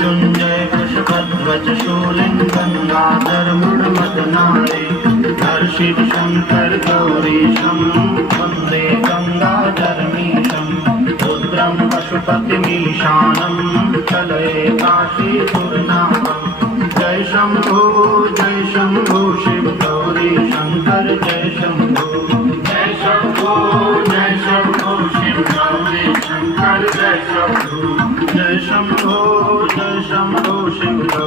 Mrityunjay Vrishabhadhwaj शूलिंगं Gangadhar मुड़मदनारे Harshit Shankar गौरीशं Vande गंगाधरमीशं रुद्रं पशुपतिमीशानं कलये काशीपुरनाथं। Jai Shambho Shiv Gauri Shankar Jai Shambho Shiv Gauri Shankar Jai Shambho Jai Shambho Shiv